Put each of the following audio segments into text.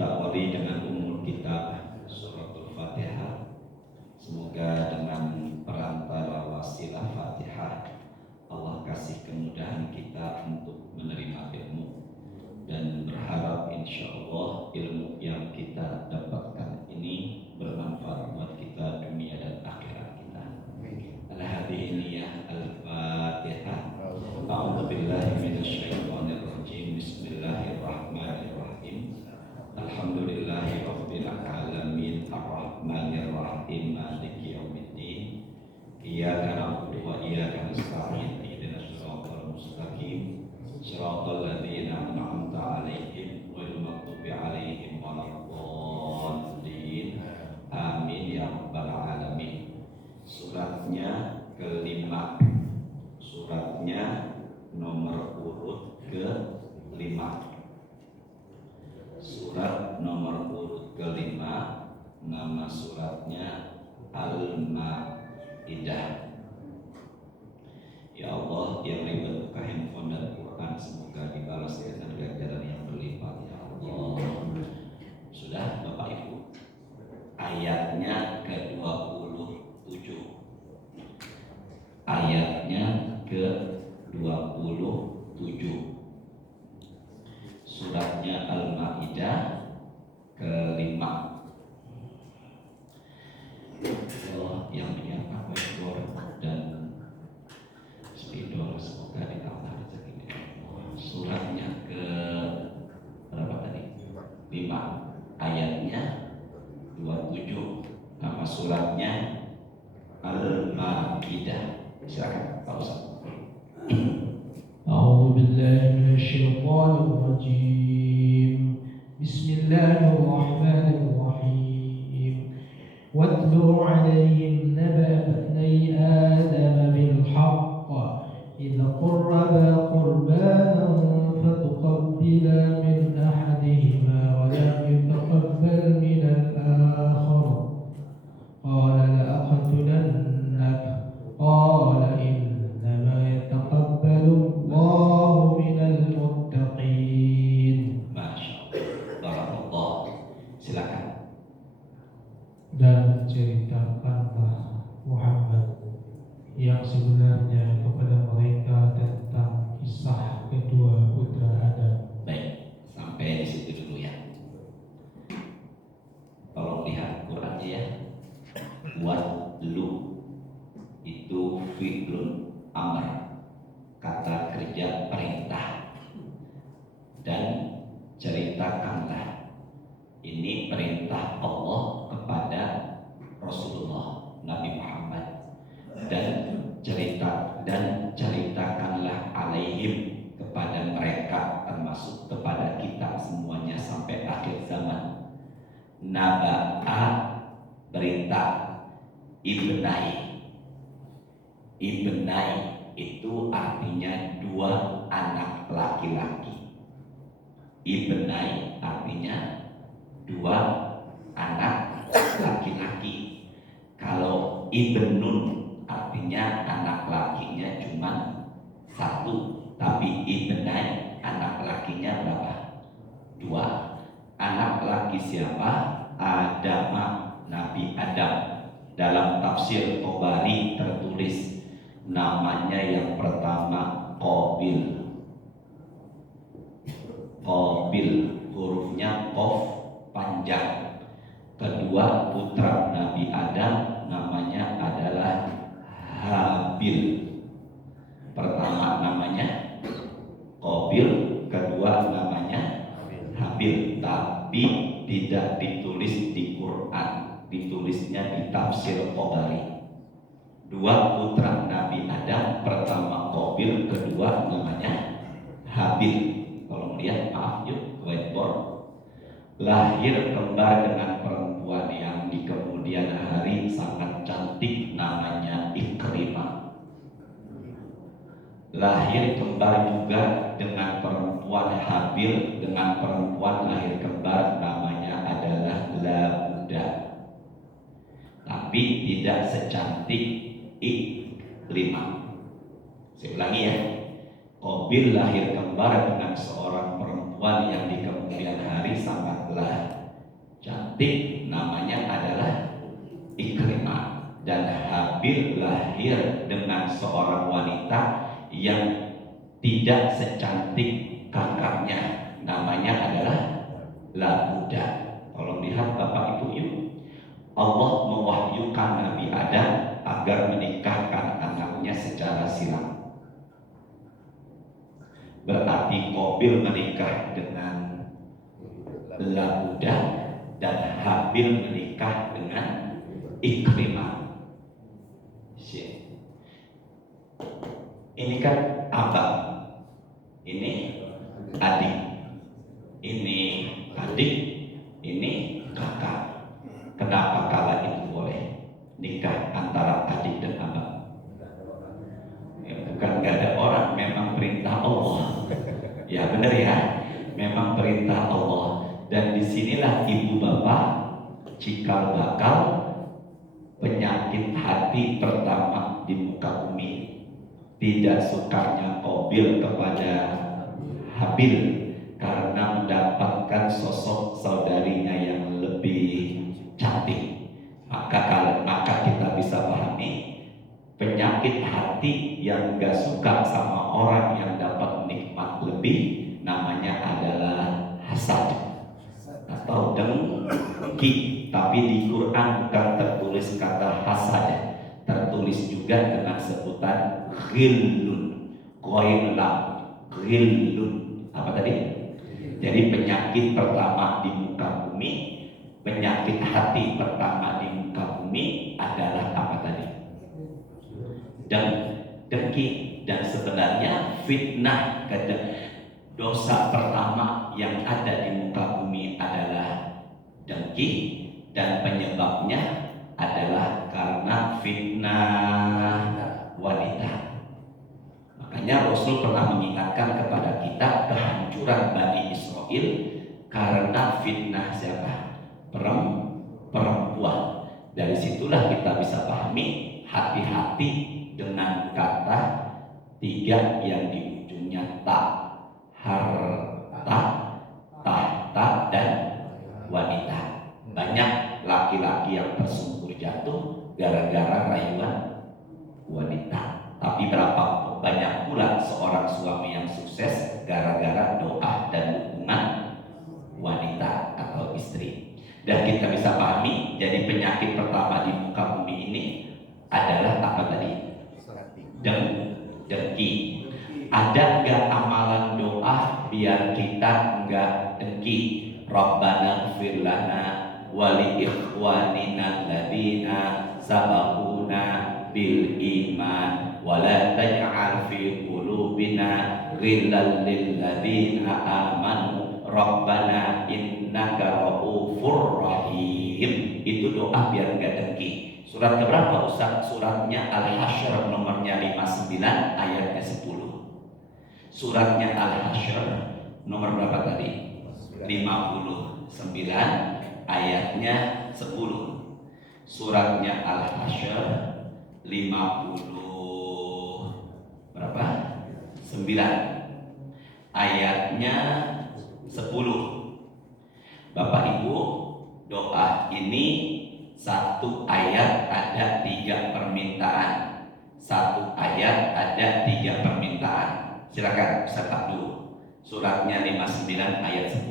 kita awali dengan umul kitab suratul Fatihah. Semoga dengan perantara wasilah Fatihah Allah kasih kemudahan kita untuk menerima ilmu, dan berharap insya Allah ilmu yang kita dapatkan ini bermanfaat buat kita dunia dan akhirat kita. Al-Hadiniyah Al-Fatihah. A'udzubillahi minasyaitonirrajim. Bismillahirrahmanirrahim. Alhamdulillahi rabbil alamin arrahmanir rahim maliki yaumiddin. Iyyaka na'budu wa iyyaka nasta'in ihdinas siratal mustaqim siratal ladzina an'amta 'alaihim ghairil maghdubi 'alaihim waladdallin. Amin ya rabbal alamin. Suratnya kelima, suratnya nomor urut ke-5. Surat nomor urut ke-5, nama suratnya Al-Maidah. Ya Allah, yang ribet buka handphone dan Quran semoga dibalas dengan ganjaran yang berlipat ya Allah. Sudah Bapak Ibu, ayatnya ke-27. Ayatnya ke-27. Suratnya Al-Maidah ke-5. Allah yang menyiapkan ekor dan spidol semoga ditambah rezekinya. Suratnya ke berapa tadi? 5. Ayatnya 27. Nama suratnya Al-Maidah. Silakan Pak Ustaz. أعوذ بالله من الشيطان الرجيم بسم الله الرحمن الرحيم واتل عليهم نبأ ابني آدم بالحق إذ قربا قربانا فتقبل من أحدهما ولم يتقبل من الآخر قال لأقتلنك قال إنما يتقبل الله من المتقين. Masya Allah, barakallah. Silakan. Dan ceritakanlah Muhammad yang sebenarnya kepada mereka tentang kisah kedua putra Adam. Baik, sampai di situ dulu ya. Tolong lihat Qurannya ya. Buat lu itu fi'lun amr, kata kerja perintah, dan ceritakanlah, ini perintah Allah kepada Rasulullah Nabi Muhammad, dan ceritakanlah alaihim, kepada mereka, termasuk kepada kita semuanya sampai akhir zaman. Naba'a, berita, ibnai itu artinya dua anak laki-laki. Ibnai artinya dua anak laki-laki. Kalau ibnun artinya anak lakinya cuma satu, tapi ibnai anak lakinya berapa? Dua. Anak laki siapa? Adam, Nabi Adam. Dalam tafsir Tabari tertulis namanya yang pertama Qabil, hurufnya Qaf panjang. Kedua putra Nabi Adam namanya adalah Habil. Pertama namanya Qabil, kedua namanya Habil, tapi tidak ditulis di Quran, ditulisnya di tafsir Tabari. Dua putra Nabi Adam, pertama Qabil, kedua namanya Habil. Kalau melihat, maaf yuk, whiteboard. Lahir kembar dengan perempuan yang di kemudian hari sangat cantik, namanya Ikrimah. Lahir kembar juga dengan perempuan Habil, dengan perempuan lahir kembar namanya adalah Labuda. Tapi tidak secantik Ikrimah. Saya ulangi ya. Qabil lahir kembar dengan seorang perempuan yang di kemudian hari sangatlah cantik, namanya adalah Ikrimah. Dan Habil lahir dengan seorang wanita yang tidak secantik kakaknya, namanya adalah Labuda. Tolong lihat Bapak Ibu yuk, Allah mewahyukan Nabi Adam agar menikahkan anaknya secara silang. Berarti Qabil menikah dengan Labuda dan Habil menikah dengan Ikrimah. Ini kan abang, ini adik, ini adik, ini kakak. Kenapa kala itu boleh nikah antara adik dan abang? Ya, bukan gak ada orang, memang perintah Allah. Ya benar ya, memang perintah Allah. Dan disinilah ibu bapak cikal bakal penyakit hati pertama di muka bumi. Tidak sukanya Qabil kepada Habil karena mendapatkan sosok saudarinya yang lebih cantik. Maka kita bisa pahami penyakit hati yang gak suka sama orang yang dapat nikmat lebih, namanya adalah hasad atau dengki. Tapi di Quran bukan tertulis kata hasad, tertulis juga dengan sebutan ghillun, ghillun. Apa tadi? Jadi penyakit pertama di muka bumi, penyakit hati pertama di muka bumi adalah apa tadi? Dan dengki. Dan sebenarnya fitnah, dosa pertama yang ada di muka bumi adalah dengki, dan penyebabnya adalah karena fitnah wanita. Makanya Rasul pernah mengingatkan kepada kita kehancuran Bani Israel karena fitnah siapa? Perempuan. Dari situlah kita bisa pahami hati-hati dengan kata tiga yang di ujungnya tak, harta, tahta, dan wanita. Banyak laki-laki yang tersungkur jatuh gara-gara rayuan wanita. Tapi berapa banyak pula seorang suami yang sukses gara-gara doa dan dukungan wanita atau istri. Dan kita bisa pahami, jadi penyakit pertama di muka bumi ini adalah apa tadi? Dengki. Ada nggak amalan doa biar kita nggak dengki? Rabbana ighfir lana wa li ikhwanina alladziina sabaquna bil iman wa la taj'al fi qulubina ghillan lil ladziina amanu rabbana innaka ra'ufur rahim. Itu doa biar enggak dengki. Surat keberapa Ustaz? Suratnya Al-Hasyr nomornya 59 ayatnya 10. Suratnya Al-Hasyr nomor berapa tadi? 59 ayatnya 10. Suratnya Al-Hasyr 50 berapa? 9 ayatnya 10. Bapak Ibu, doa ini satu ayat ada 3 permintaan. Satu ayat ada 3 permintaan. Silakan Ustaz dulu. Suratnya 59 ayat 10.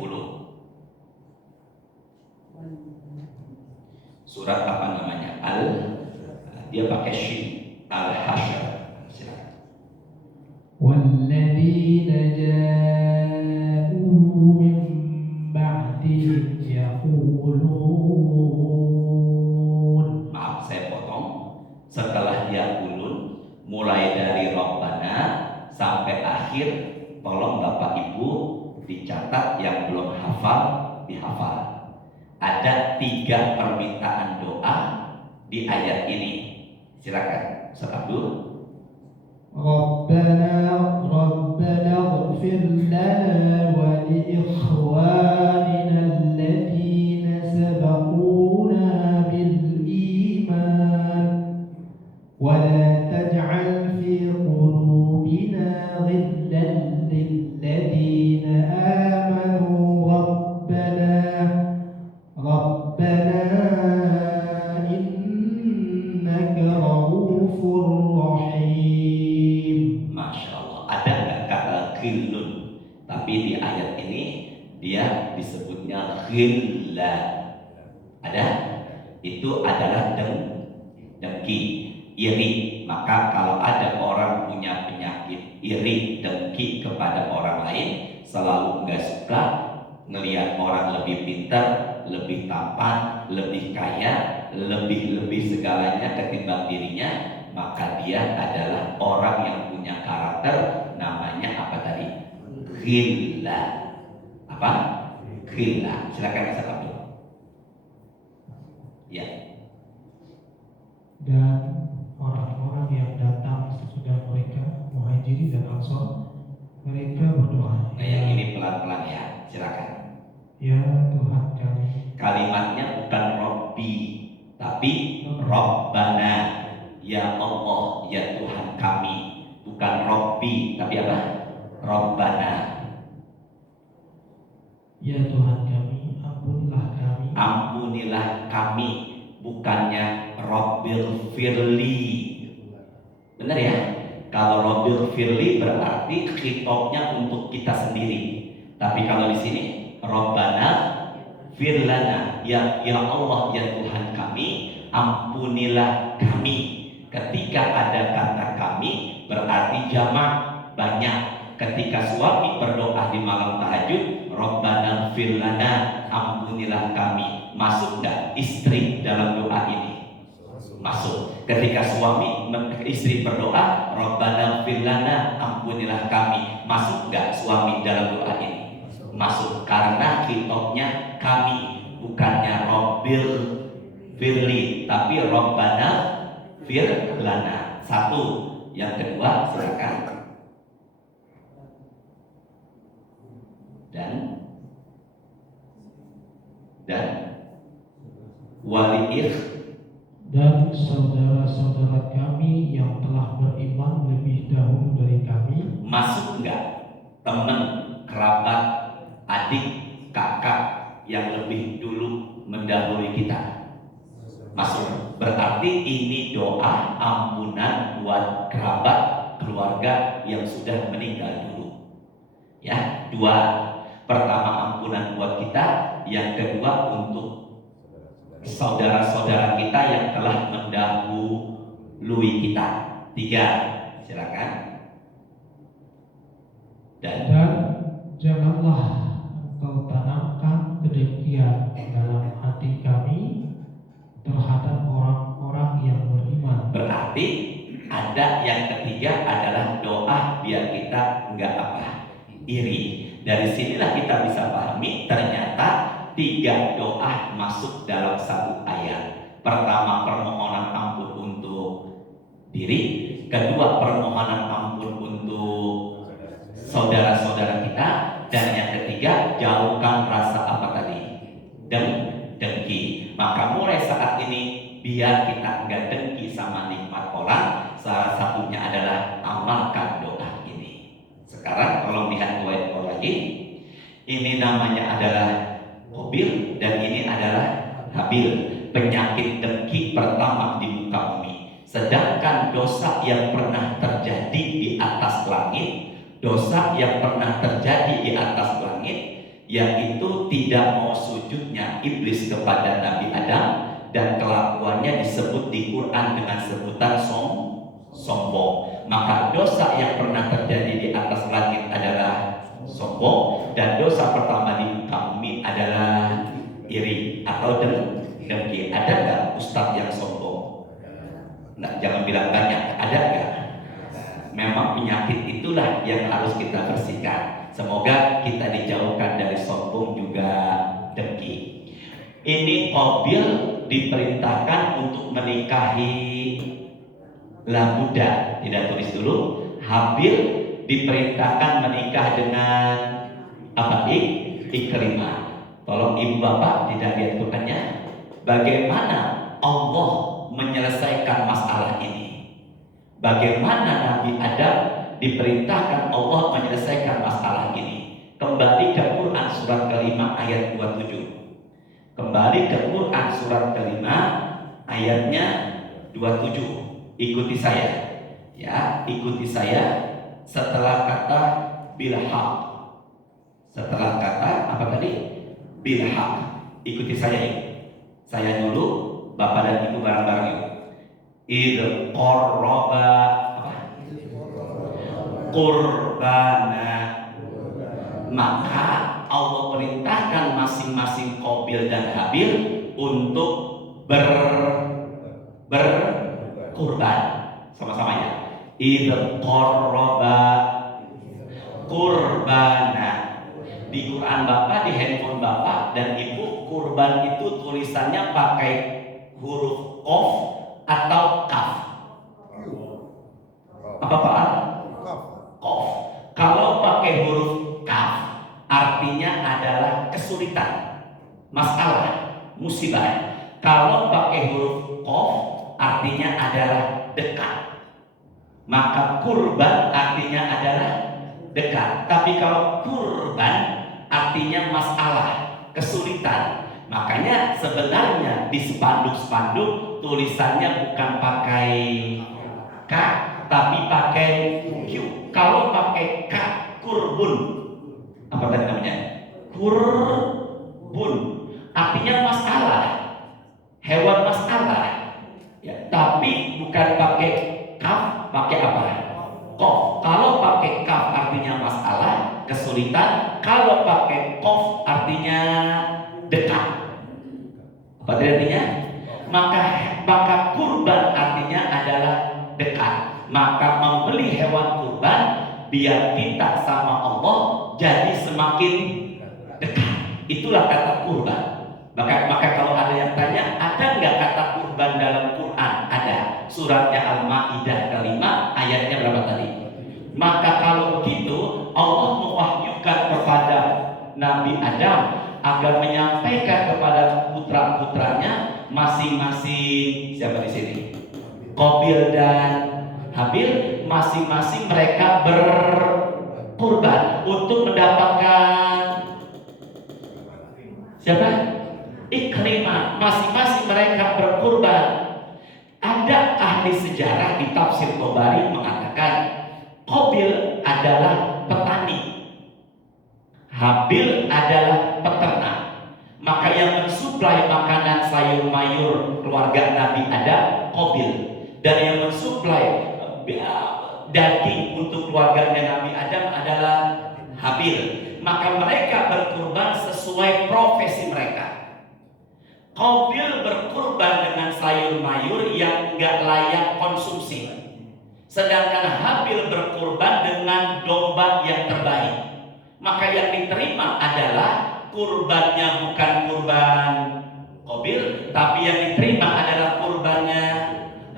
Surat apa namanya? Dia pakai shin. Al-Hasyr. Silakan. وَالَّذِينَ جَاءُوا مِن بَعْدِهِمْ يَقُولُونَ. Maaf saya potong. Setelah dia ulun, mulai dari Rabbana sampai akhir, tolong Bapak Ibu dicatat, yang belum hafal dihafal. Ada 3 permintaan doa di ayat ini. Silakan Ustaz Abdul. ربنا اغفر لنا ولإخواننا الذين سبقونا بالإيمان ولا تجعل في قلوبنا غلا Masya Allah. Ada nggak kata ghillun? Tapi di ayat ini dia disebutnya ghilla. Ada? Itu adalah dengki, iri. Maka kalau ada orang punya penyakit iri, dengki kepada orang lain, selalu nggak suka ngelihat orang lebih pintar, lebih tampan, lebih kaya, lebih segalanya ketimbang dirinya, maka dia adalah orang yang punya karakter namanya apa tadi? Ghilla. Apa? Ghilla. Silakan bisa tampil. Ya. Dan orang-orang yang datang sesudah mereka Muhajirin dan Ansor, mereka berdoa, Nah, yang ini pelan-pelan ya. Silakan. ya Tuhan kami. Kalimatnya bukan Robbi, tapi Robbana. Ya Allah, ya Tuhan kami. Bukan Robbi, tapi apa? Robbana. Ya Tuhan kami, ampunilah kami. Ampunilah kami. Bukannya Robbil Firli. Benar ya? Kalau Robbil Firli berarti khitabnya untuk kita sendiri. Tapi kalau di sini Robbana Firlana, ya Allah, ya Tuhan kami, ampunilah kami. Ketika ada kata kami berarti jamak, banyak. Ketika suami berdoa di malam tahajud, Robbana Firlana, ampunilah kami, masuk nggak istri dalam doa ini? Masuk. Ketika istri berdoa, Robbana Firlana, ampunilah kami, masuk nggak suami dalam doa ini? Masuk. Karena khitabnya kami, bukannya Robbil Firli, tapi Robbana Firlana. Satu. Yang kedua, silakan. Dan wali'ikh, Dan saudara-saudara kami yang telah beriman lebih dahulu dari kami. masuk nggak teman, kerabat, adik, kakak yang lebih dulu mendahului kita? Masuk. Berarti ini doa ampunan buat kerabat, keluarga yang sudah meninggal dulu. Ya, dua. Pertama ampunan buat kita, yang kedua untuk saudara-saudara kita yang telah mendahului kita. Tiga. Silakan. Dan janganlah engkau tanamkan kedengkian dalam hati kami terhadap orang-orang yang beriman. berarti ada yang ketiga adalah doa biar kita enggak iri. Dari sinilah kita bisa pahami ternyata tiga doa masuk dalam satu ayat. Pertama, permohonan ampun untuk diri. Kedua, permohonan ampun untuk saudara-saudara kita. Dan yang ketiga, jauhkan rasa apa tadi? Dengki. Maka mulai saat ini biar kita enggak dengki sama nikmat orang, salah satunya adalah amalkan doa ini. Sekarang kalau lihat dua lagi, ini namanya adalah Qabil dan ini adalah Habil. Penyakit dengki pertama di muka bumi. Sedangkan dosa yang pernah terjadi di atas langit, dosa yang pernah terjadi di atas langit, yaitu tidak mau sujudnya iblis kepada Nabi Adam, dan kelakuannya disebut di Quran dengan sebutan sombong. Maka dosa yang pernah terjadi di atas langit adalah sombong, dan dosa pertama di muka bumi adalah iri atau dengki. Ada nggak ustadz yang sombong? Nggak, jangan bilang banyak. Ada nggak? Memang penyakit itulah yang harus kita bersihkan. Semoga kita dijauhkan dari sombong juga dengki. Ini Qabil diperintahkan untuk menikahi Labuda. Tidak tulis dulu. Habil diperintahkan menikah dengan apa? Ikrimah. Tolong ibu bapak tidak lihat Qurannya. Bagaimana Allah menyelesaikan masalah ini? Bagaimana Nabi Adam diperintahkan Allah menyelesaikan masalah ini? Kembali ke Quran surat kelima ayat 27. Kembali ke Quran surat kelima ayatnya 27. Ikuti saya. Ya, ikuti saya. setelah kata bilhaq. Setelah kata apa tadi? Bilhaq. Ikuti saya ini. Saya dulu, Bapak dan Ibu bareng-bareng yuk. Idh qarraba apa? Qurbana. Maka Allah perintahkan masing-masing Qabil dan Habil untuk berkurban. Sama-sama ya. Idh qarraba qurbana. Di Quran Bapak, di handphone Bapak dan Ibu, kurban itu tulisannya pakai huruf qaf atau kaf? Apa Pak? Qaf. Kalau pakai huruf kaf, artinya adalah kesulitan, masalah, musibah. Kalau pakai huruf qaf, artinya adalah dekat. Maka kurban artinya adalah dekat. Tapi kalau kurban artinya masalah, kesulitan. Makanya sebenarnya di spanduk-spanduk tulisannya bukan pakai K, tapi pakai Q. Kalau pakai K, kurbun. Apa tadi namanya? Kurbun. Artinya masalah, hewan masalah. Ya, tapi bukan pakai kaf, pakai apa? Kof. Kalau pakai kaf artinya masalah, kesulitan. Kalau pakai kof artinya dekat. Apa artinya? Maka kurban artinya adalah dekat. Maka membeli hewan kurban biar kita sama Allah jadi semakin dekat. Itulah kata kurban. Maka kalau ada yang tanya, ada nggak kata kurban dalam Quran? Ada. Suratnya Al-Maidah ke-5 ayatnya berapa tadi? Maka kalau begitu Allah mewahyukan kepada Nabi Adam agar menyampaikan kepada putra-putranya masing-masing, siapa di sini? Qabil dan Habil, masing-masing mereka berkurban untuk mendapatkan siapa? Ikrimah. Masing-masing mereka berkurban. Ada ahli sejarah di tafsir Tabari mengatakan Qabil adalah petani, Habil adalah peternak. Maka yang mensuplai makanan sayur mayur keluarga Nabi Adam Qabil, dan yang mensuplai daging untuk keluarganya Nabi Adam adalah Habil. Maka mereka berkurban sesuai profesi mereka. Qabil berkurban dengan sayur mayur yang nggak layak konsumsi, sedangkan Habil berkurban dengan domba yang terbaik. Maka yang diterima adalah kurbannya bukan kurban Qabil, tapi yang diterima adalah kurbannya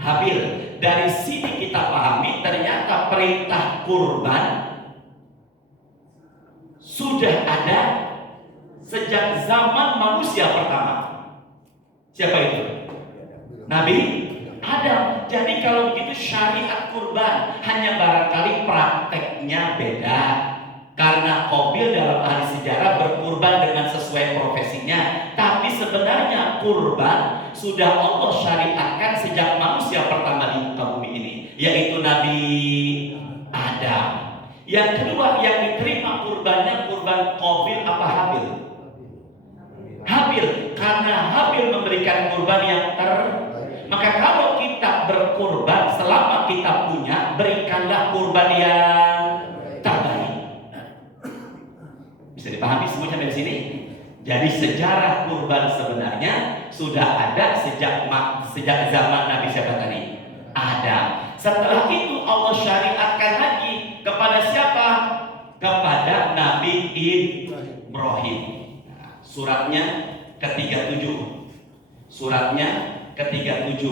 Habil. Dari sini kita pahami ternyata perintah kurban sudah ada sejak zaman manusia pertama. Siapa itu? Nabi Adam. Jadi kalau begitu syariat kurban, hanya barangkali prakteknya beda. Karena Qabil dalam ahli sejarah berkurban dengan sesuai profesinya, tapi sebenarnya kurban sudah Allah syariatkan sejak manusia pertama di muka bumi ini, yaitu Nabi Adam. Yang kedua yang diterima kurbannya kurban Qabil apa Habil? Habil, karena Habil memberikan kurban yang maka kalau kita berkurban selama kita punya, berikanlah kurban yang terbaik. Bisa dipahami semuanya dari sini? Jadi sejarah kurban sebenarnya sudah ada sejak zaman Nabi siapa tadi? Adam. Setelah itu Allah syariatkan lagi kepada siapa? Kepada Nabi Ibrahim. Suratnya ke-37. Suratnya ke-37.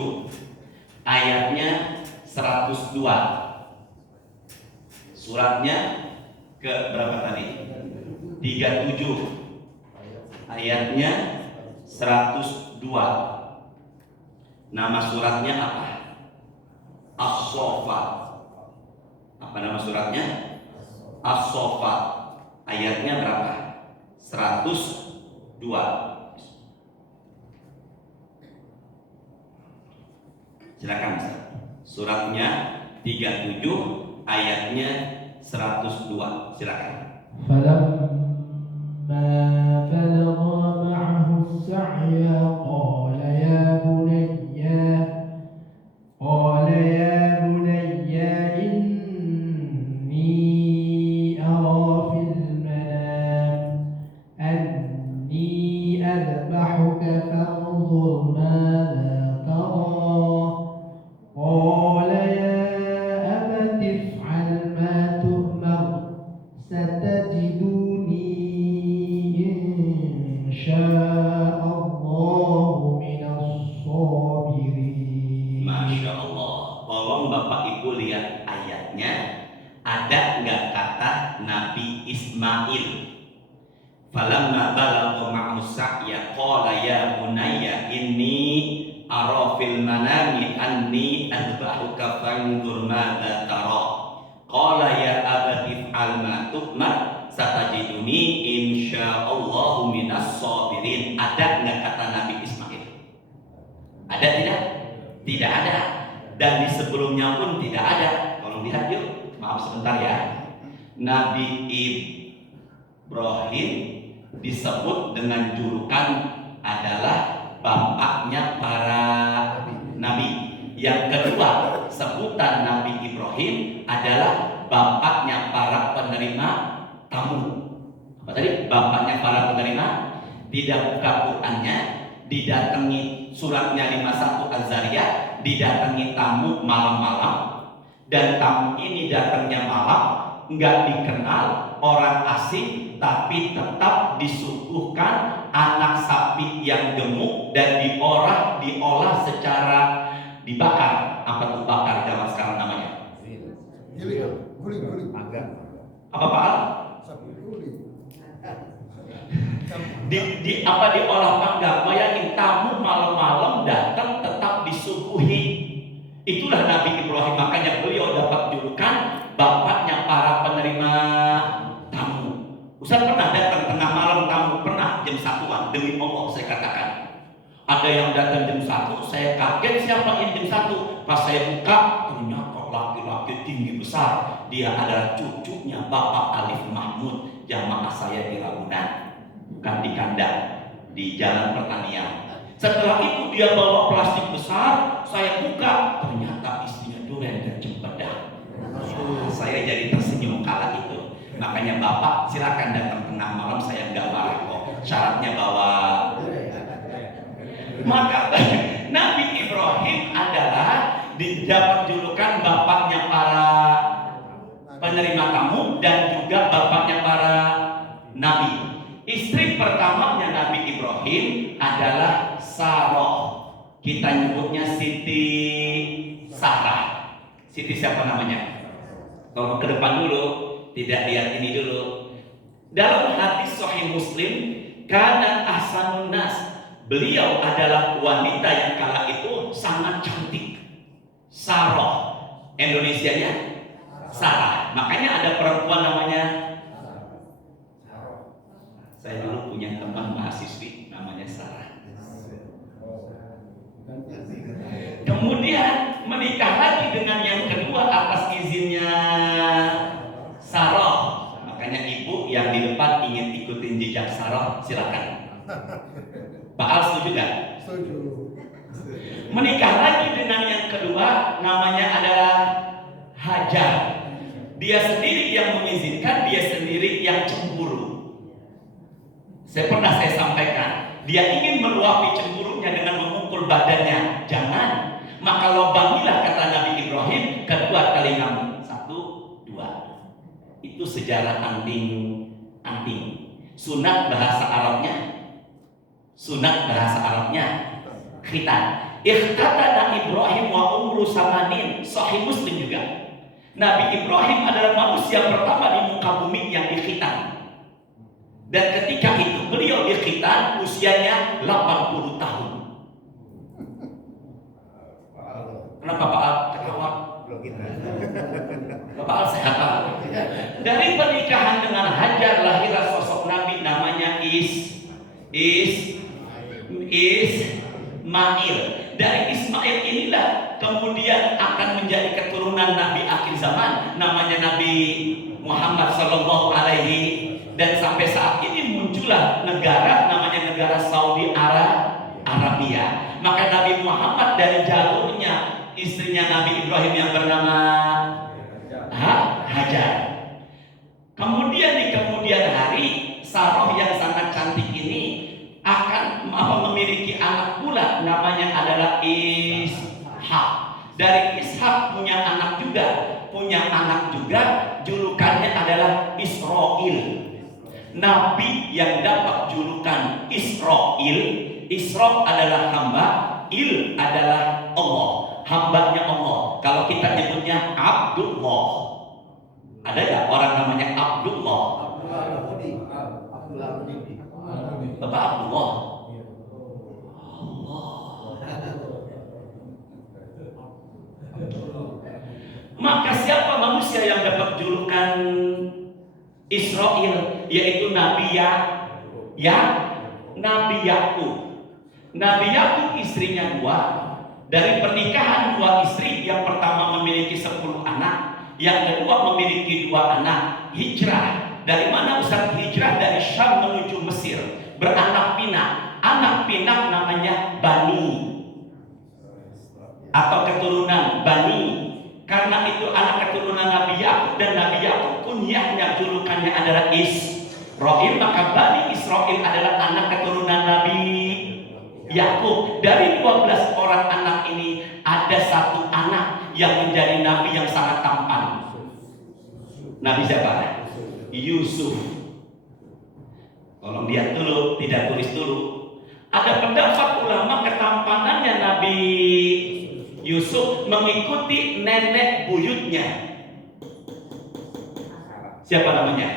Ayatnya 102. Suratnya ke berapa tadi? 37. Ayatnya 102. Nama suratnya apa? As-Saffat. Apa nama suratnya? As-Saffat. Ayatnya berapa? 102. Silakan. Suratnya 37, ayatnya 102. Silakan. فلما بلغ معه السعي قال يا بني إني أرى في المنام أني أذبحك فانظر ماذا ترى قال يا أبت افعل ما تؤمر ستجدني إن شاء الله من الصابرين. Masya Allah. Tolong Bapak Ibu lihat ayatnya. Ada nggak kata Nabi Ismail? Falamma balagha ma'hu sa'ya qala ya bunayya inni ara fil manami anni adbahuka fanzur madza tara. Qala ya abati if'al ma tu'mar satajiduni insyaallahu minas sabirin. Ada nggak kata Nabi Ismail? Ada tidak? Tidak ada. Dan di sebelumnya pun tidak ada. Tolong lihat yuk. Maaf sebentar ya. Nabi Ibrahim disebut dengan julukan adalah bapaknya para nabi. Yang kedua, sebutan Nabi Ibrahim adalah bapaknya para penerima tamu. Apa tadi? Bapaknya para penerima. Tidak buka Qur'annya, didatangi suratnya 51 Az-Zariyat, didatangi tamu malam-malam, dan tamu ini datangnya malam, nggak dikenal, orang asing, tapi tetap disuguhkan anak sapi yang gemuk dan diolah secara dibakar. Apa tuh bakar zaman sekarang namanya? Guling. Apa Pak? Sapi guling. Diolah panggang. Bayangin tamu malam-malam datang tetap disuguhi. Itulah Nabi Ibrahim, makanya beliau dapat julukan bapaknya para penerima tamu. Ustaz pernah datang tengah malam tamu, pernah jam 1-an, demi Allah saya katakan. Ada yang datang jam 1, saya kaget siapa ini jam 1. Pas saya buka, ternyata laki-laki tinggi besar. Dia adalah cucunya Bapak Alif Mahmud, jamaah saya di Ragunan, bukan di kandang, di Jalan Pertanian. Setelah itu dia bawa plastik besar, saya buka, ternyata isinya durian dan cempedak. Saya jadi tersenyum kala itu. Makanya Bapak silakan datang tengah malam, saya nggak marah kok. Syaratnya bawa. Maka Nabi Ibrahim adalah dapat julukan bapaknya para penerima tamu dan juga bapaknya para nabi. Istri pertamanya Nabi Ibrahim adalah Sarah. Kita nyebutnya Siti Sarah. Siti siapa namanya? Kalau ke depan dulu, tidak lihat ini dulu. Dalam hadis Sahih Muslim, kana ahsanun nas. Beliau adalah wanita yang kala itu sangat cantik. Sarah. Indonesianya Sarah. Makanya ada perempuan namanya. Saya dulu punya teman mahasiswi namanya Sarah. Kemudian menikah lagi dengan yang kedua atas izinnya Sarah. Makanya ibu yang di depan ingin ikutin jejak Sarah, silakan. Pak Al setuju gak? Setuju. Menikah lagi dengan yang kedua namanya adalah Hajar. Dia sendiri yang mengizinkan, dia sendiri yang cemburu. Saya sampaikan, dia ingin meluapi cemburunya dengan memukul badannya. Jangan, maka lobangilah kata Nabi Ibrahim kedua kali kamu. 1, 2. Itu sejarah anting. Sunat bahasa Arabnya khitan. Ikhtatana Ibrahim wa umru samanin. Sahih Muslim juga. Nabi Ibrahim adalah manusia pertama di muka bumi yang dikhitan. Dan ketika itu beliau dikhitan usianya 80 tahun. Kenapa Pak Al ketawa? Bapak Al sehat. Dari pernikahan dengan Hajar lahirlah sosok Nabi namanya Ismail. Dari Ismail inilah kemudian akan menjadi keturunan Nabi akhir zaman, namanya Nabi Muhammad Sallallahu Alaihi. Dan sampai saat ini muncullah negara namanya negara Saudi Arabia. Maka Nabi Muhammad dari jalurnya istrinya Nabi Ibrahim yang bernama Hajar. Kemudian di kemudian hari Saroh yang sangat cantik ini akan memiliki anak pula, namanya adalah Ishak. Dari Ishak punya anak juga, julukannya adalah Israel. Nabi yang dapat julukan Israel, Isra adalah hamba, Il adalah Allah, hambanya Allah. Kalau kita nyebutnya Abdullah, ada nggak orang namanya Abdullah? Bapak Abdullah. Maka siapa manusia yang dapat julukan Israel, yaitu Nabi Yakub. Nabi Yakub istrinya 2. Dari pernikahan 2 istri, yang pertama memiliki 10 anak, yang kedua memiliki 2 anak. Hijrah. Dari mana Ustaz hijrah? Dari Syam menuju Mesir. Beranak pinak. Anak pinak namanya Bani, atau keturunan Bani. Karena itu anak keturunan Nabi Yakub, dan Nabi Yakub kunyahnya, julukannya adalah Israel. Maka Bani Israel adalah anak keturunan Nabi Yakub. Dari 12 orang anak ini ada 1 anak yang menjadi nabi yang sangat tampan. Nabi siapa? Yusuf. Tolong lihat dulu, tidak tulis dulu. Ada pendapat ulama ketampanannya Nabi Yusuf mengikuti nenek buyutnya. Siapa namanya?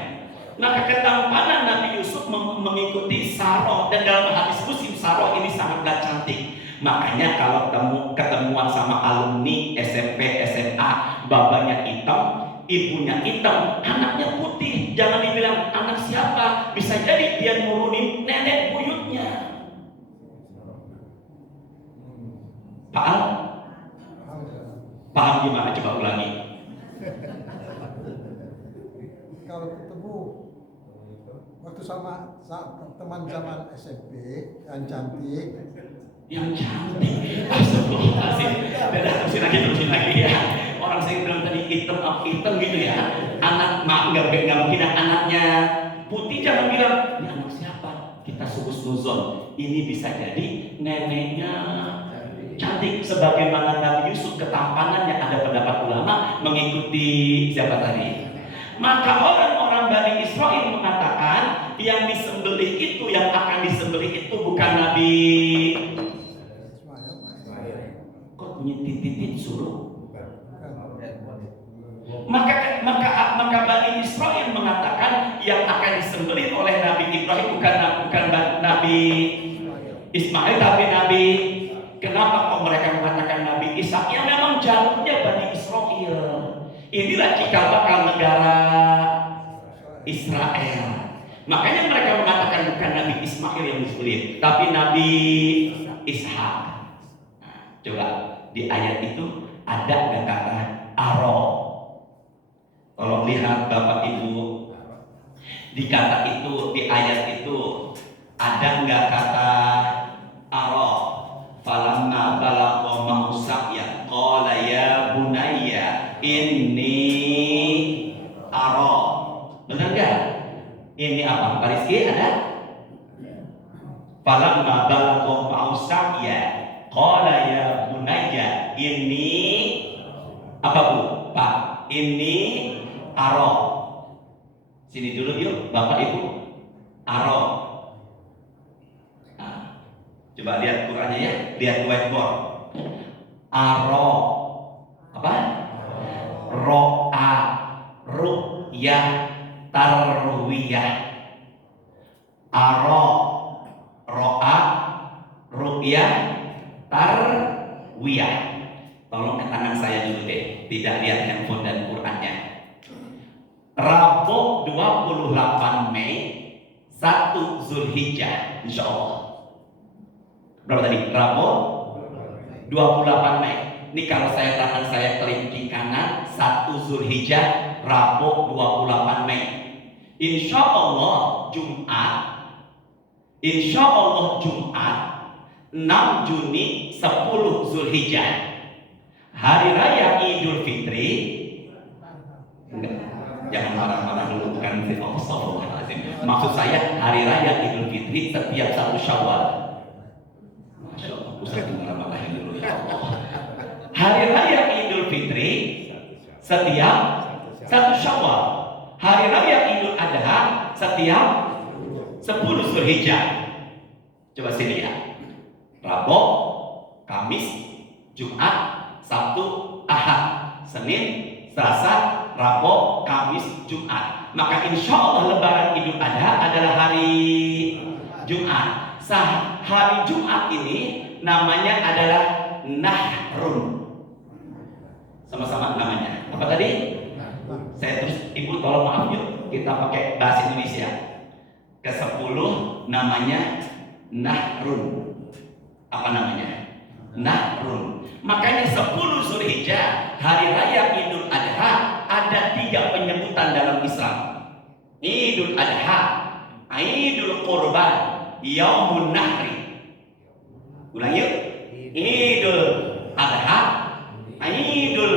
Nah, ketampanan Nabi Yusuf mengikuti Saroh. Dan dalam hadis Muslim, Saroh ini sangatlah cantik. Makanya kalau ketemuan sama alumni SMP, SMA, babanya hitam, ibunya hitam, anaknya putih, jangan dibilang anak siapa. Bisa jadi dia nurunin nenek buyutnya. Paham gimana? Coba ulangi. Kalau ketemu waktu sama teman zaman SMP yang cantik, Astagfirullahaladzim. Terusin lagi ya. Orang saya bilang tadi hitam gitu ya. Anak nggak mungkin anaknya putih, jangan bilang ini anak siapa. Kita suhusnuzon. Ini bisa jadi neneknya cantik. Sebagaimana Nabi Yusuf ketampanannya, ada pendapat ulama mengikuti siapa tadi. Maka orang-orang Bani Israel mengatakan yang disembelih itu, yang akan disembelih itu bukan Nabi. Kok punya titit suruh? Maka Bani Israel mengatakan yang akan disembelih oleh Nabi Ibrahim bukan Nabi Ismail, tapi Nabi. Kenapa kok mereka mengatakan Nabi Ishak? Yang memang jalurnya Bani Israel. Inilah cikal bakal negara Israel. Makanya mereka mengatakan bukan Nabi Ismail yang disembelih, tapi Nabi Ishak. Nah, coba di ayat itu ada nggak kata Aro? Tolong lihat Bapak Ibu, di kata itu, di ayat itu ada nggak kata Aro? Falamma balagha ma'usya qala ya bunayya inni ara. Benar enggak? Ini apa? Pak Rizky ada? Falamma balagha ma'usya qala ya bunayya inni apa Bu? Pak, ini ara. Sini dulu yuk Bapak Ibu. Ara. Coba lihat Qurannya ya, lihat whiteboard. Aro apa? Ro'a, ru'yah, tarwiyah. Aro, ro'a, ru'yah, tarwiyah. Tolong ke tangan saya dulu deh, tidak lihat handphone dan Qurannya. Rabu 28 Mei 1 Zulhijjah, insya Allah. Berapa tadi? Rabu 28 Mei. Ini kalau tangan saya kelingking kanan, 1 Zulhijjah, Rabu 28 Mei. Insya Allah Jumat, 6 Juni 10 Zulhijjah, Hari Raya Idul Fitri. Enggak, jangan marah-marah dulu, bukan Astagfirullahaladzim. Maksud saya Hari Raya Idul Fitri setiap 1 Syawal. Masya Allah, Ustaz marah-marahin dulu ya Allah. Hari Raya Idul Fitri setiap 1 Syawal. Hari Raya Idul Adha setiap 10 Zulhijjah. Coba sini ya. Rabu, Kamis, Jumat, Sabtu, Ahad, Senin, Selasa, Rabu, Kamis, Jumat. Maka insya Allah Lebaran Idul Adha adalah hari Jumat. Hari Jumat ini namanya adalah Nahrun. Sama-sama namanya. Apa tadi? Saya terus, Ibu tolong maaf yuk, kita pakai bahasa Indonesia. Ke-10 namanya Nahrun. Apa namanya? Nahrun. Makanya 10 Zulhijjah, Hari Raya Idul Adha, ada 3 penyebutan dalam Islam. Idul Adha, Idul Qurban, Yaumun Nahri. Ulang yuk. Idul Adha, Idul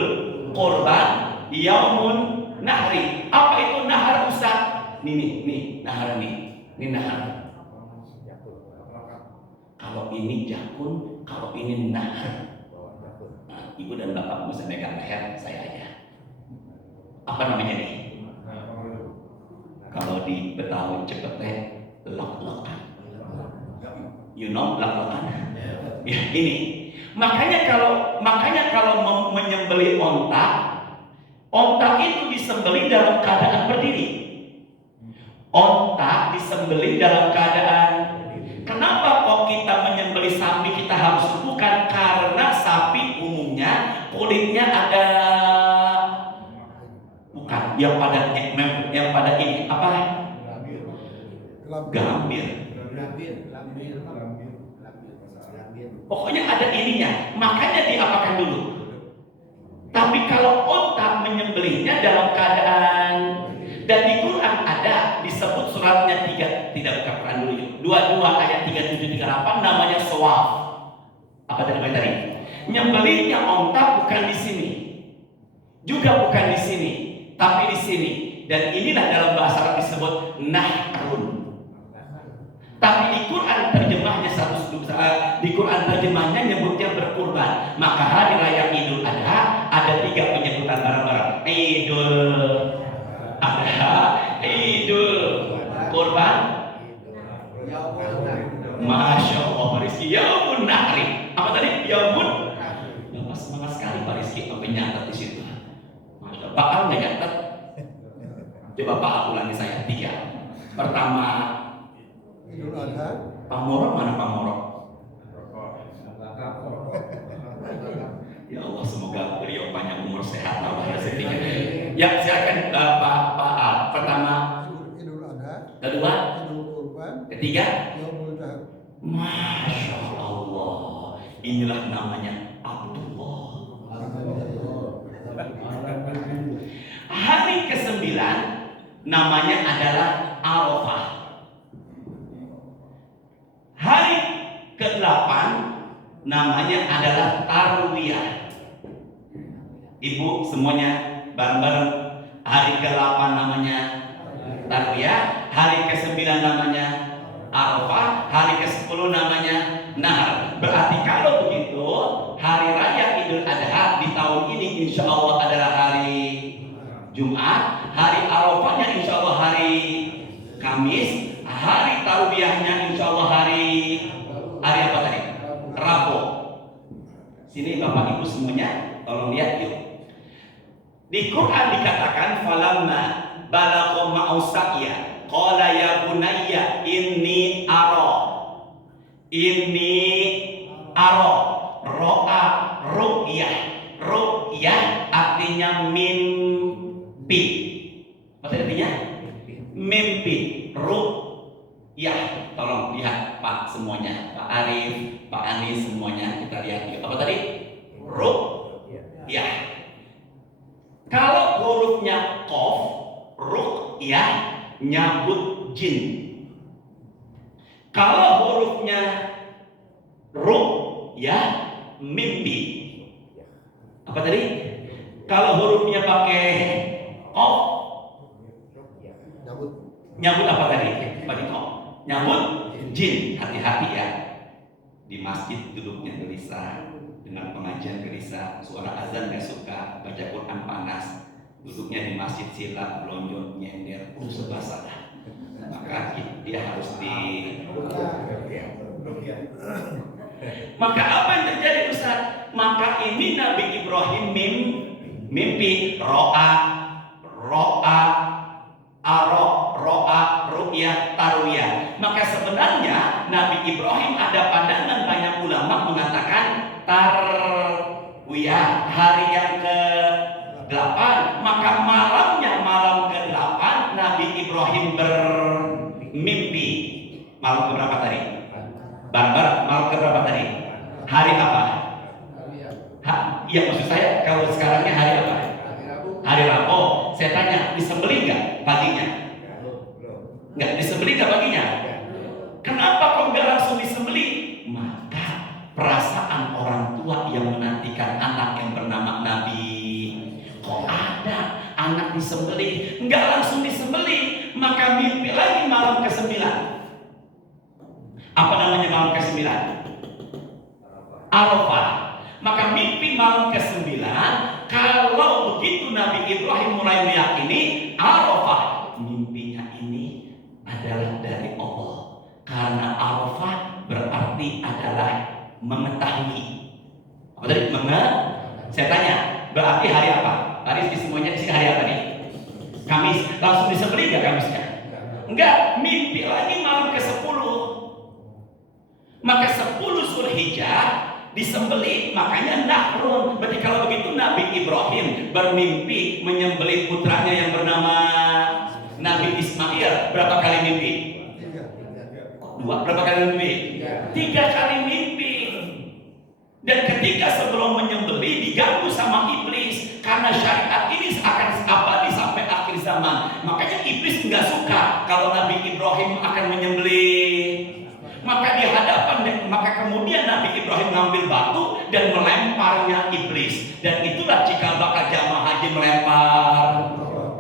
Qurban, Yaumun Nahri. Apa itu nahar, Ustaz? Nih nahar nih. Ini nahar. Kalau ini jakun, kalau ini nahar. Nah, Ibu dan Bapak bisa megang leher saya aja. Apa namanya nih? Kalau di Betawi cepetnya lak-lakan. You know lak-lakan? Ya ini. Makanya kalau menyembelih onta itu disembelih dalam keadaan berdiri. Onta disembelih dalam keadaan. Kenapa kok kita menyembelih sapi kita harus bukan? Karena sapi umumnya kulitnya ada bukan yang pada ini apa? Gambir. Pokoknya ada ininya. Makanya diapakan dulu. Tapi kalau onta menyembelihnya dalam keadaan, dan di Quran ada disebut suratnya 3, tidak buka Quran dulu, 22 ayat 37-38 namanya shawaf. Apa tadi? Nyembelihnya onta bukan di sini, juga bukan di sini, tapi di sini. Dan inilah dalam bahasa Arab disebut nahrun. Tapi di Quran terjemahnya di Quran terjemahnya nyebutnya berkurban. Maka hari raya Idul Adha ada 3 penyebutan barang-barang. Idul Adha, Idul Kurban, Masya Allah Pak Rizky, Yaumun Nahri. Apa tadi? Yaumun. Bapak semangat sekali Pak Rizky sampai nyatet di situ. Masya Allah. Pak Al nggak nyatet? Coba Pak Al ulangi saya 3. Pertama Idul Adha. Pak Morok mana Pak Morok? Ya Allah, semoga beliau panjang umur, sehat, tambah rezeki. Ya silakan Pak Al. Pertama Idul Adha. Kedua Idul Kurban. Ketiga Yaumul Nahar. Masya Allah. Inilah namanya Abdullah. Hari ke-9 namanya adalah Arafah. Hari ke-8 namanya adalah Tarwiyah. Ibu semuanya bareng-bareng. Hari ke-8 namanya Tarwiyah, hari ke-9 namanya Arafah, hari ke-10 namanya Nahar. Berarti kalau begitu, hari raya Idul Adha di tahun ini insya Allah adalah hari Jumat, hari Arafahnya insya Allah hari Kamis, hari Tarwiyahnya insya Allah hari apa tadi? Rabu. Sini Bapak Ibu semuanya, tolong lihat yuk. Di Quran dikatakan falamma balagha ma'usaiya qala ya bunayya inni ara ro'a ru'yah artinya mimpi. Apa artinya? Mimpi. Ru'yah. Tolong lihat Pak semuanya, Pak Arif, Pak Anis semuanya kita lihat yuk. Apa tadi? Ya. Kalau hurufnya qaf, ruqyah, nyabut jin. Kalau hurufnya ya mimpi. Apa tadi? Kalau hurufnya pakai qaf, nyabut apa tadi? Pakai qaf. Nyabut jin. Hati-hati ya. Di masjid duduknya gelisah, dengan pengajian gelisah, suara azan gak suka, baca Quran panas, duduknya di masjid sila, belonjol, nyender, serba salah. Maka dia harus Maka apa yang terjadi Ustaz? Maka ini Nabi Ibrahim mimpi ro'a, ru'yah, tarwiyah. Maka sebenarnya Nabi Ibrahim ada pandangan banyak ulama mengatakan tarwiyah, hari yang ke-8. Maka malam ke-8 Nabi Ibrahim bermimpi. Malam keberapa tadi? Malam keberapa tadi? Hari apa? Iya, maksud saya kalau sekarangnya hari apa? Hari Rabu. Saya tanya, disembelih nggak paginya? Nggak disembelih nggak paginya? Kenapa kok nggak langsung disembelih? Maka perasaan orang tua yang menantikan anak yang bernama Nabi, kok ada anak disembelih, nggak langsung disembelih, maka mimpi lagi malam ke-9. Apa namanya malam ke-9? Arafah. Maka mimpi malam ke-9, kalau begitu Nabi Ibrahim mulai meyakini Arafah, mimpinya ini adalah dari Allah. Karena Arafah berarti adalah mengetahui. Apa tadi? Saya tanya, berarti hari apa? Hari di semuanya di sini hari apa nih? Kamis. Langsung disembelih nggak Kamisnya? Enggak, mimpi lagi malam ke-10. Maka 10 Zulhijjah disembelih, makanya nahrun. Berarti kalau begitu Nabi Ibrahim bermimpi menyembelih putranya yang bernama Nabi Ismail. Berapa kali mimpi? 2. Berapa kali mimpi? 3 kali mimpi. Dan ketika sebelum menyembelih diganggu sama iblis, karena syariat ini akan abadi sampai akhir zaman. Makanya iblis nggak suka kalau Nabi Ibrahim akan menyembelih. Maka di hadapan, maka kemudian Nabi Ibrahim mengambil batu dan melemparnya iblis. Dan itulah cikal bakal jamaah haji melempar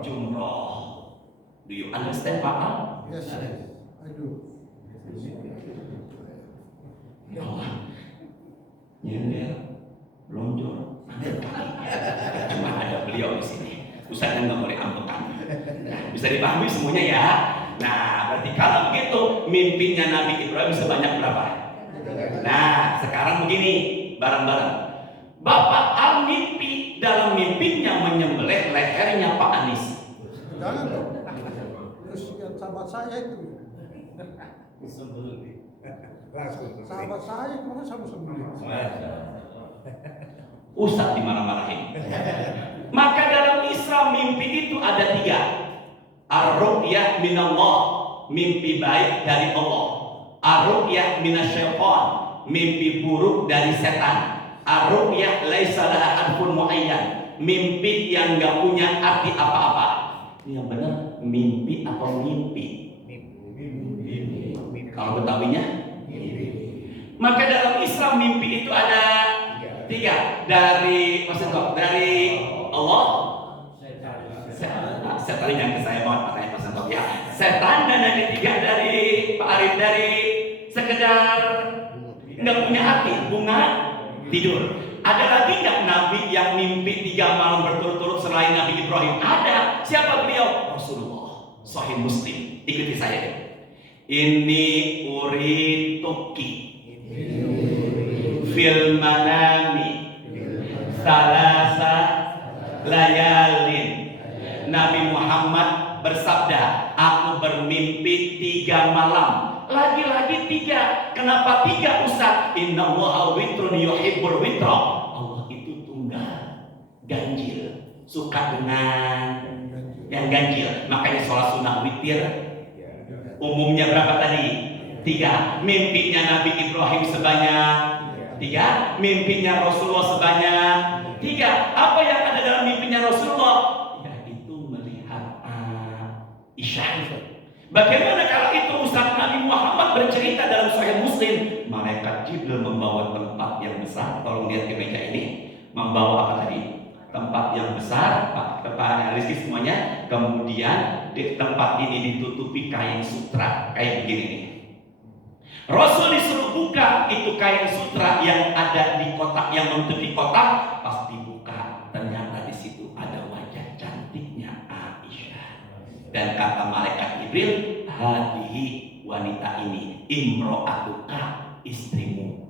jumroh. Do you understand Pak Al? Yes, I do. Nyender, lonjor, cuma ada beliau di sini. Ustaznya nggak boleh ambekan. Bisa dipahami semuanya ya. Nah, berarti kalau begitu mimpinya Nabi Ibrahim sebanyak berapa? Nah, sekarang begini, bareng-bareng. Bapak Al mimpi, dalam mimpinya menyembelih lehernya Pak Anies. Jangan dong. Terus yang sahabat saya itu. Sahabat saya kemana sama sembelih. Ustaz dimarah-marahin. Maka dalam Islam mimpi itu ada 3. Ar-ru'yah minallah, mimpi baik dari Allah. Ar-ru'yah minasyaitan, mimpi buruk dari setan. Ar-ru'yah laisa laha hadfun muayyan, mimpi yang enggak punya arti apa-apa. Yang benar mimpi atau mimpi? Kalau Betawinya maka dalam Islam mimpi itu ada 3. Dari maksudnya dari Allah. Setan yang ke saya mohon makanya Pak Santok ya. Setan, dan yang ketiga dari Pak Arif, dari sekedar nggak punya hati, bunga tidur. Ada lagi nggak Nabi yang mimpi 3 malam berturut-turut selain Nabi Ibrahim? Ada. Siapa beliau? Rasulullah. Sahih Muslim. Ikuti saya. Ini urituki fil manami salasa layalin. Nabi Muhammad bersabda, aku bermimpi 3 malam. Lagi-lagi 3. Kenapa 3 Ustaz? Innallaha witrun yuhibbul witra. Allah itu tunggal, ganjil, suka dengan yang ganjil. Makanya sholat sunnah witir umumnya berapa tadi? 3. Mimpinya Nabi Ibrahim sebanyak 3. Mimpinya Rasulullah sebanyak 3. Apa yang ada dalam mimpinya Rasulullah? Yaitu melihat Aisyah. Bagaimana kalau itu Ustaz Nabi Muhammad bercerita dalam Sahih Muslim, malaikat Jibril membawa tempat yang besar. Tolong lihat ke meja ini. Membawa apa tadi? Tempat yang besar, tempat rizki semuanya. Kemudian di tempat ini ditutupi kain sutra kayak begini nih. Rasul disuruh buka itu kain sutra yang ada di kotak, yang menutupi kotak. Pas dibuka, ternyata di situ ada wajah cantiknya Aisyah. Dan kata malaikat Jibril, hadihi, wanita ini, imro'atuka, istrimu.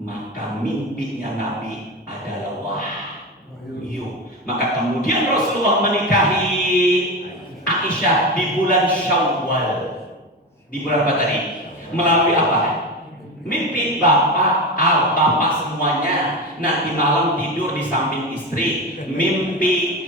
Maka mimpinya Nabi adalah wahyu. Maka kemudian Rasulullah menikahi Aisyah di bulan Syawal. Di bulan apa tadi? Melalui apa? Mimpi bapak semuanya nanti malam tidur di samping istri.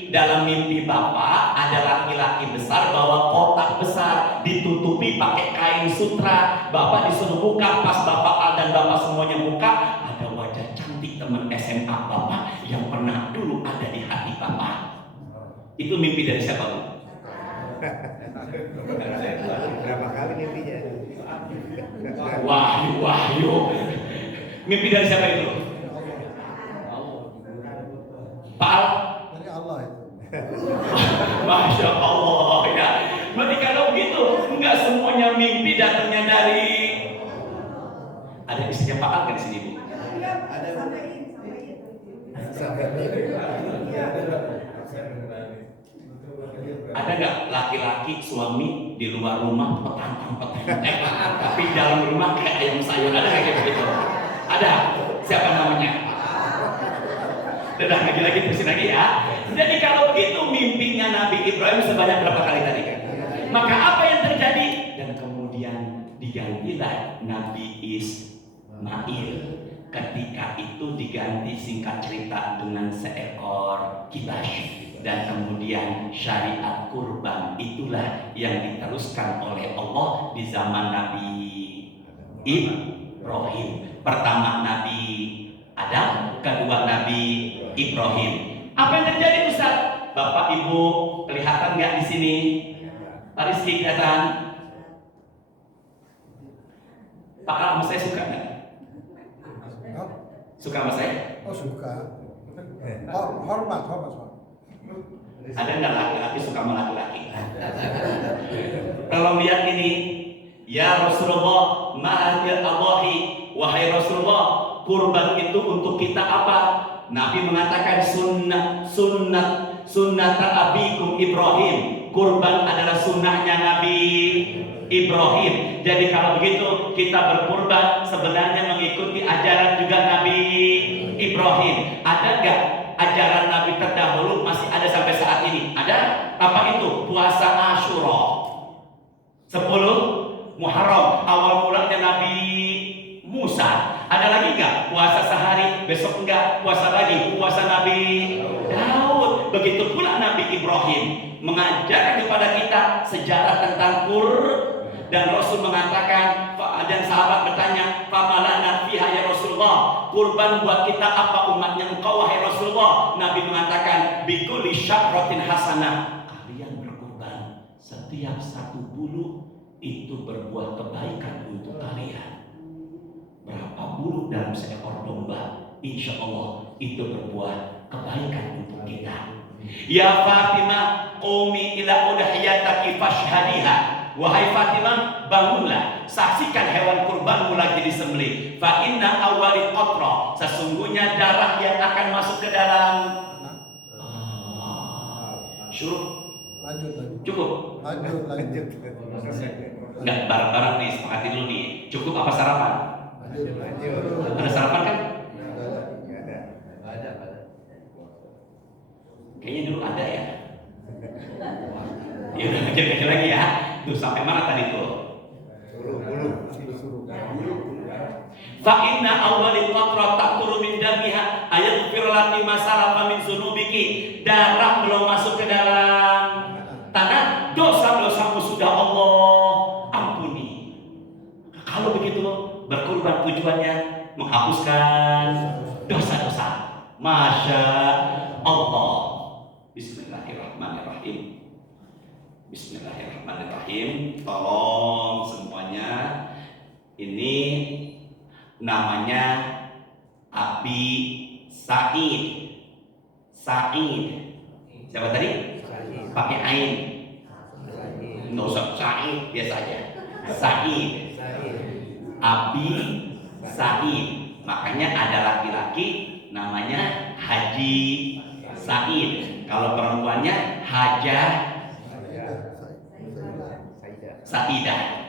Dalam mimpi bapak ada laki-laki besar bawa kotak besar ditutupi pakai kain sutra. Bapak disuruh buka, pas bapak Al dan bapak semuanya buka, ada wajah cantik teman SMA bapak yang pernah dulu ada di hati bapak. Itu mimpi dari siapa, Bu? Berapa kali mimpinya? Wahyu. Mimpi dari siapa itu? Pak Al? Dari Allah itu. Masya Allah ya. Berarti kalau begitu, enggak semuanya mimpi datangnya dari. Ada istrinya Pak Al kan di sini, Bu? Ada. Ada nggak laki-laki suami di luar rumah petantang tapi dalam rumah kayak ayam sayur? Ada kayak begitu? Ada. Siapa namanya? Udah lagi terusin lagi ya. Jadi kalau begitu mimpinya Nabi Ibrahim sebanyak berapa kali tadi kan? Maka apa yang terjadi? Dan kemudian digantilah Nabi Ismail. Ketika itu diganti singkat cerita dengan seekor kibas. Dan kemudian syariat kurban itulah yang diteruskan oleh Allah di zaman Nabi Ibrahim. Pertama Nabi Adam, kedua Nabi Ibrahim. Apa yang terjadi, Ustaz? Bapak Ibu kelihatan nggak di sini? Pak Rizky kelihatan? Pak Al, saya suka nggak? Suka sama saya? Oh suka. Hormat. Ada nggak laki-laki suka sama laki-laki? Kalau lihat ini, ya Rasulullah, ma'adil Allahi, wahai Rasulullah, kurban itu untuk kita apa? Nabi mengatakan sunnat abikum Ibrahim. Kurban adalah sunnahnya Nabi Ibrahim. Jadi kalau begitu kita berkurban sebenarnya mengikuti ajaran juga Nabi Ibrahim. Ada nggak ajaran Nabi terdahulu masih ada sampai saat ini? Ada. Apa itu? Puasa Asyura 10 Muharram, awal mulanya Nabi Musa. Ada lagi nggak? Puasa sehari, besok enggak puasa lagi, puasa Nabi Daud. Begitu pula Nabi Ibrahim mengajarkan kepada kita sejarah tentang dan Rasul mengatakan, dan sahabat bertanya, "Famalana fiha ya Rasulullah?" Kurban buat kita apa umatnya engkau wahai Rasulullah? Nabi mengatakan, "Bikulli sya'ratin hasanah." Kalian berkurban setiap satu bulu itu berbuah kebaikan untuk kalian. Berapa bulu dalam seekor domba, insya Allah itu berbuah kebaikan untuk kita. Ya Fatimah, qumi ila udhiyataki fashhadiha. Wahai Fatimah, bangunlah, saksikan hewan kurbanmu lagi disembelih. Fa inna awwalit qatra, sesungguhnya darah yang akan masuk ke dalam. Lanjut. Cukup? Lanjut. Enggak, bareng-bareng nih, sepakati dulu nih. Cukup apa sarapan? Lanjut. Ada sarapan kan? Ada. Kayaknya dulu ada ya. Ya udah kecil-kecil lagi ya. Tuh sampai mana tadi tuh? Suruh. Fa inna awwalil qatra taqturu min damiha ayaghfir laki ma salafa min dzunubiki. Darah belum masuk ke dalam tanah, dosa-dosamu sudah Allah ampuni. Kalau begitu berkurban tujuannya menghapuskan dosa-dosa. Masya Allah. Bismillahirrahmanirrahim. Bismillahirrahmanirrahim. Tolong semuanya, ini namanya Abi Said. Said. Siapa tadi? Pakai ain. Nggak usah Said, biasa aja. Said. Abi Said. Makanya ada laki-laki namanya Haji Said. Kalau perempuannya Hajah Saidah.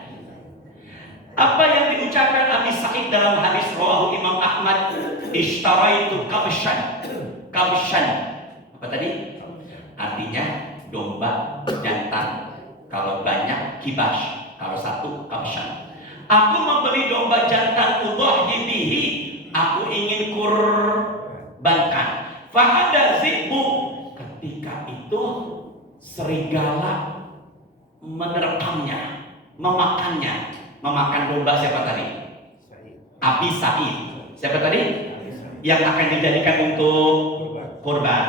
Apa yang diucapkan Abi Said dalam hadis rawahu Imam Ahmad, ishtaraitu kabshan. Kabshan. Apa tadi? Artinya domba jantan. Kalau banyak kibash, kalau satu kabshan. Aku membeli domba jantan udhahi bihi. Aku ingin kurbankan. Fahada zibu. Ketika itu serigala menerkamnya, memakannya. Memakan domba siapa tadi? Abi Said. Siapa tadi? Yang akan dijadikan untuk kurban.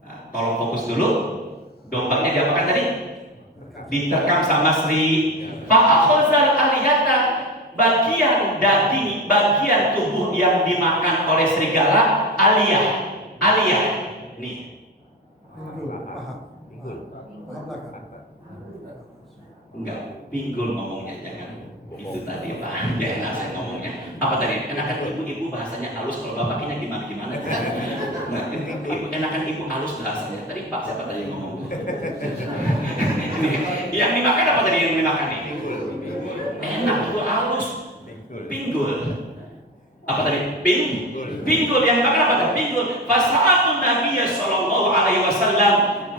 Nah, tolong fokus dulu. Dombanya diapakan tadi? Diterkam sama Sri. Fa'akhazal aliyata. Bagian daging, bagian tubuh yang dimakan oleh serigala, aliyah. Aliyah. Nih. Enggak, pinggul ngomongnya, jangan itu tadi Pak. Ya enak saya ngomongnya. Apa tadi? Enakan ibu bahasanya halus, kalau bapaknya gimana? Nah, enakan ibu halus bahasanya. Tadi Pak siapa tadi yang ngomong? Yang dimakan apa tadi yang dimakan nih? Enak itu halus. Pinggul. Apa tadi? Pinggul yang dimakan apa tadi? Pinggul. Fasa'atun Nabi sallallahu alaihi wasallam.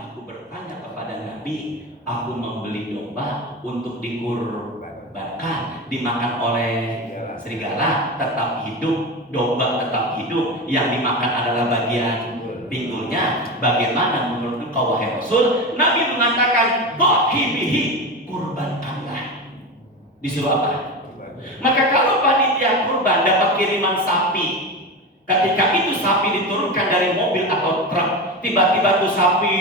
Aku bertanya kepada Nabi, aku membeli domba untuk dikurbankan, dimakan oleh serigala, tetap hidup, domba tetap hidup, yang dimakan adalah bagian pinggulnya. Bagaimana menurut engkau wahai Rasul? Nabi mengatakan, dhahi bihi, kurbankanlah. Disuruh apa? Maka kalau panitia kurban dapat kiriman sapi, ketika itu sapi diturunkan dari mobil atau truk, tiba-tiba tuh sapi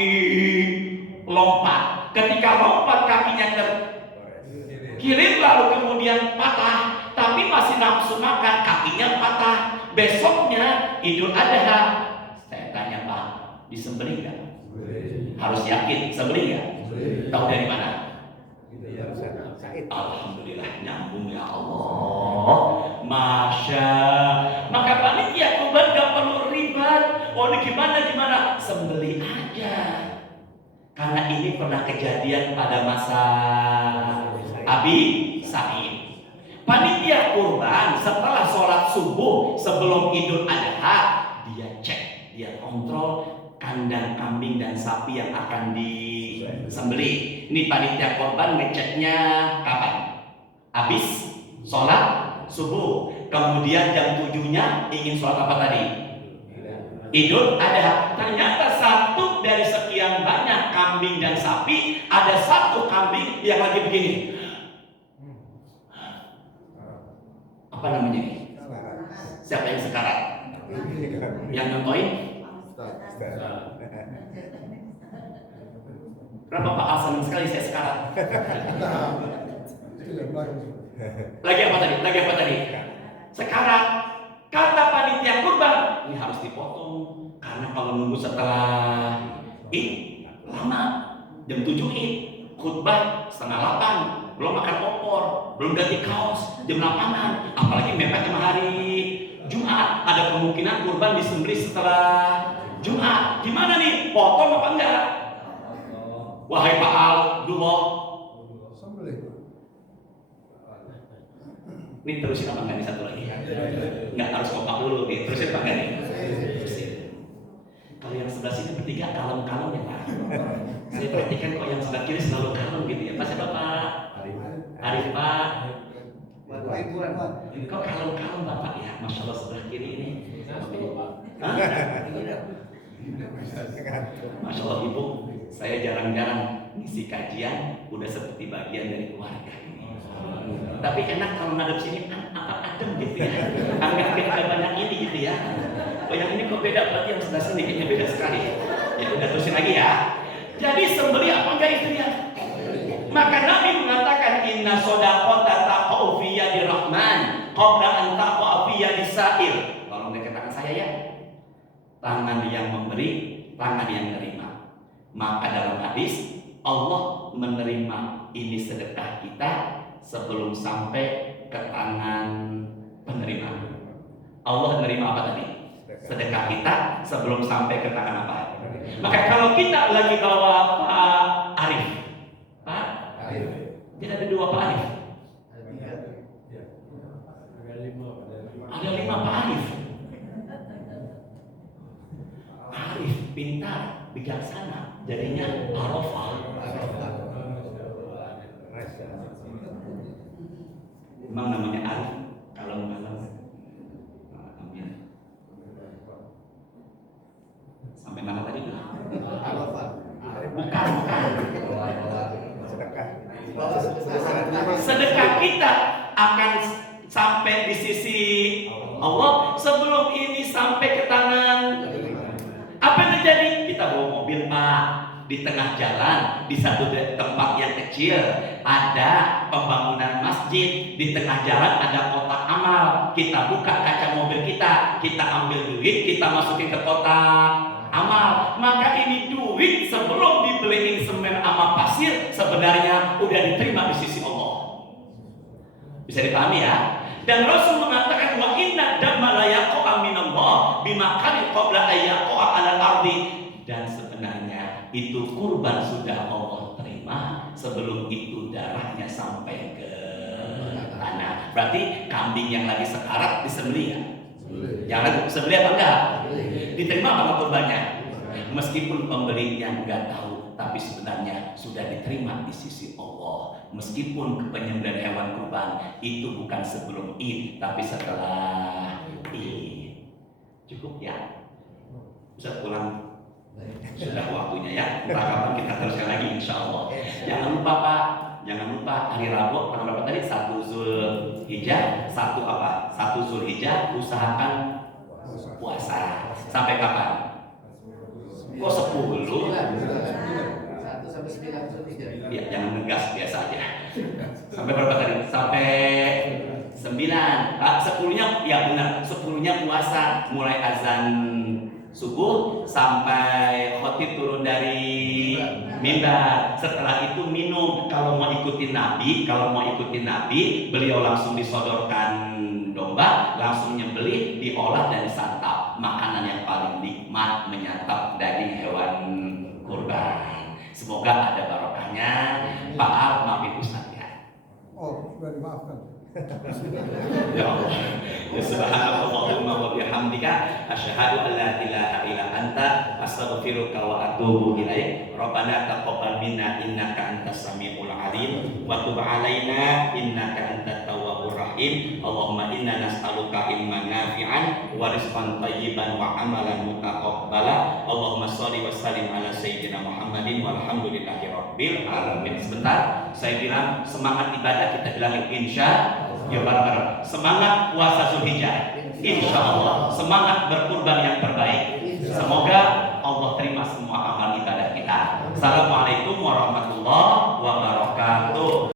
lompat. Ketika lompat kakinya terkilir lalu kemudian patah, tapi masih nafsu makan, kakinya patah. Besoknya Idul Adha, saya tanya Pak, disembelih nggak? Harus yakin, sembelih nggak? Tahu dari mana? Alhamdulillah nyambung ya Allah. Masya. Maka panitia kurban gak perlu ribet. Oh ini gimana? Sembelih aja. Karena ini pernah kejadian pada masa Abi Said. Panitia kurban setelah sholat subuh sebelum Idul Adha, dia cek, dia kontrol kandang kambing dan sapi yang akan disembelih. Ini panitia kurban ngeceknya kapan? Habis sholat subuh. Kemudian jam 7-nya ingin sholat apa tadi? Idul Adha. Ternyata satu dari sekian banyak kambing dan sapi, ada satu kambing yang lagi begini. Apa namanya ini? Siapa yang sekarat? Yang nyontoin? Kenapa Pak Al senang sekali saya sekarat? Lagi apa tadi? Sekarat. Kata panitia kurban, ini harus dipotong karena kalau nunggu setelah lama. Jam 7 khutbah 7:30, belum makan opor, belum ganti kaos, jam 8-an, apalagi mepet sama hari Jumat. Ada kemungkinan kurban disembelih setelah Jumat. Gimana nih? Potong apa enggak? Wahai Pak Al, dulu. Ini terusin apa enggak nih satu lagi? Enggak harus kompak dulu nih. Terusin apa enggak nih? Terusin. Kalau yang sebelah sini bertiga kalem-kalem ya Pak. Saya perhatikan kok yang sebelah kiri selalu kalem gitu ya. Pak siapa Pak? Arif Pak. Kok kalem-kalem Bapak ya? Masya Allah sebelah kiri ini. Masya Allah Ibu, saya jarang-jarang ngisi kajian udah seperti bagian dari keluarga ini. Tapi enak kalau ngadep sini apa adem gitu ya. Agak banyak ini gitu ya. Oh yang ini kok beda, berarti yang sebelah sini kayaknya beda sekali. Ya udah terusin lagi ya. Jadi sembeli apa enggak istrinya? Maka Nabi mengatakan inna shadaqata taqau fi yadir rahman qabla an taqau fi yadis sa'il. Tolong dekatkan saya ya. Tangan yang memberi, tangan yang menerima. Maka dalam hadis Allah menerima ini sedekah kita sebelum sampai ke tangan penerima. Allah menerima apa tadi? Sedekah kita sebelum sampai ke tangan apa? Maka kalau kita lagi bawa Pak Arif, Pak, tidak ada 2 Pak Arif. Ada 5 Pak Arif. Arif, pintar, bijaksana, jadinya Arafah. Memang namanya Arif kalau amin. Sampai mana tadi? Bukan. Sedekah kita akan sampai di sisi Allah sebelum ini sampai ke tangan. Apa yang terjadi? Kita bawa mobil Pak, di tengah jalan di satu tempat yang kecil ada pembangunan masjid, di tengah jalan ada kotak amal. Kita buka kaca mobil kita ambil duit, kita masukin ke kotak amal. Maka ini duit sebelum dibeliin semen sama pasir sebenarnya udah diterima di sisi Allah. Bisa dipahami ya? Dan Rasul mengatakan wa inna damma la yaqa'a minallah bima kana qabla an yaqa'a 'alal ardi. Dan sebenarnya itu kurban sudah Allah terima sebelum itu darahnya sampai ke tanah. Berarti kambing yang lagi sekarat disembelih ya? Yang lagi disembelih apa enggak? Diterima apa kurbannya? Meskipun pembelinya enggak tahu, tapi sebenarnya sudah diterima di sisi Allah. Meskipun penyembelihan hewan kurban itu bukan sebelum Id, tapi setelah Id. Cukup ya? Bisa pulang? Sudah waktunya ya. Entah kapan kita teruskan lagi insya Allah. Jangan lupa Pak, jangan lupa hari Rabu tanggal berapa tadi? 1 Zulhijjah, 1 apa? 1 Zulhijjah usahakan puasa. Sampai kapan? Kok 10? 1 sampai 9 Zulhijjah. Ya, jangan ngegas, biasa aja. Sampai berapa tadi? Sampai 9. 10-nya ya benar, 10-nya puasa mulai azan subuh sampai khotib turun dari mimbar. Setelah itu minum. Kalau mau ikutin Nabi, beliau langsung disodorkan domba, langsung nyembelih, diolah dan disantap. Makanan yang paling nikmat menyantap daging hewan kurban. Semoga ada barokahnya. Pak Al, maafin Ustaz ya. Oh, sudah dimaafkan. Ya Allah. Subhanallahumma wa bihamdika asyhadu an la ilaha illa anta astaghfiruka wa atubu ilaik. Rabbana taqabbal minna innaka antas samiul alim wa tub alaina innaka antat tawwabur rahim. Allahumma inna nas'aluka ilman nafi'an wa rizqan thayyiban wa amalan mutaqabbala. Allahumma shalli wa sallim ala sayyidina Muhammadin walhamdulillahi rabbil alamin. Sebentar, saya bilang semangat ibadah, kita bilang insya. Ya bareng-bareng. Semangat puasa Zulhijjah. Insya Allah. Semangat berkurban yang terbaik. Semoga Allah terima semua amal ibadah kita. Assalamualaikum warahmatullahi wabarakatuh.